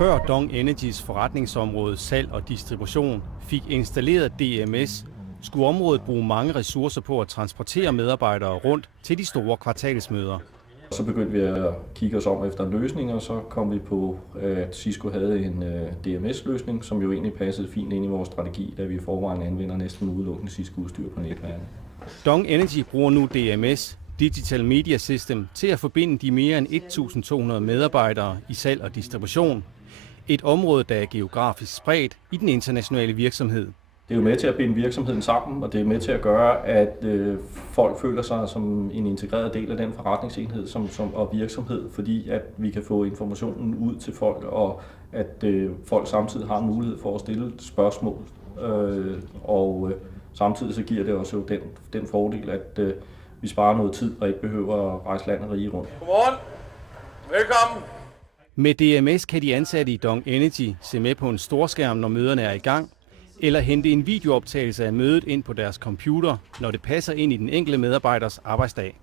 Før Dong Energys forretningsområde salg og distribution fik installeret DMS, skulle området bruge mange ressourcer på at transportere medarbejdere rundt til de store kvartalsmøder. Så begyndte vi at kigge os om efter en løsning, og så kom vi på, at Cisco havde en DMS-løsning, som jo egentlig passede fint ind i vores strategi, da vi i forvejen anvender næsten udelukkende Cisco-udstyr på netværket. Dong Energy bruger nu DMS, Digital Media System, til at forbinde de mere end 1.200 medarbejdere i salg og distribution. Et område, der er geografisk spredt i den internationale virksomhed. Det er jo med til at binde virksomheden sammen, og det er med til at gøre, at folk føler sig som en integreret del af den forretningsenhed og virksomhed, fordi at vi kan få informationen ud til folk, og at folk samtidig har en mulighed for at stille spørgsmål. Samtidig så giver det også jo den fordel, at vi sparer noget tid og ikke behøver at rejse land og rige rundt. Godmorgen. Velkommen. Med DMS kan de ansatte i Dong Energy se med på en storskærm, når møderne er i gang, eller hente en videooptagelse af mødet ind på deres computer, når det passer ind i den enkelte medarbejders arbejdsdag.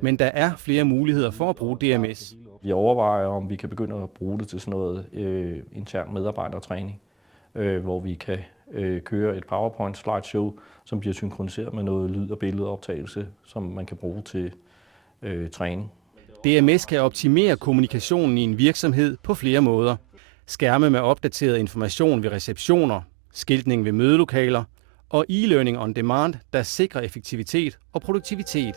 Men der er flere muligheder for at bruge DMS. Vi overvejer, om vi kan begynde at bruge det til sådan noget intern medarbejdertræning, hvor vi kan køre et PowerPoint slideshow, som bliver synkroniseret med noget lyd- og billedoptagelse, som man kan bruge til træning. DMS kan optimere kommunikationen i en virksomhed på flere måder. Skærme med opdateret information ved receptioner, skiltning ved mødelokaler og e-learning on demand, der sikrer effektivitet og produktivitet.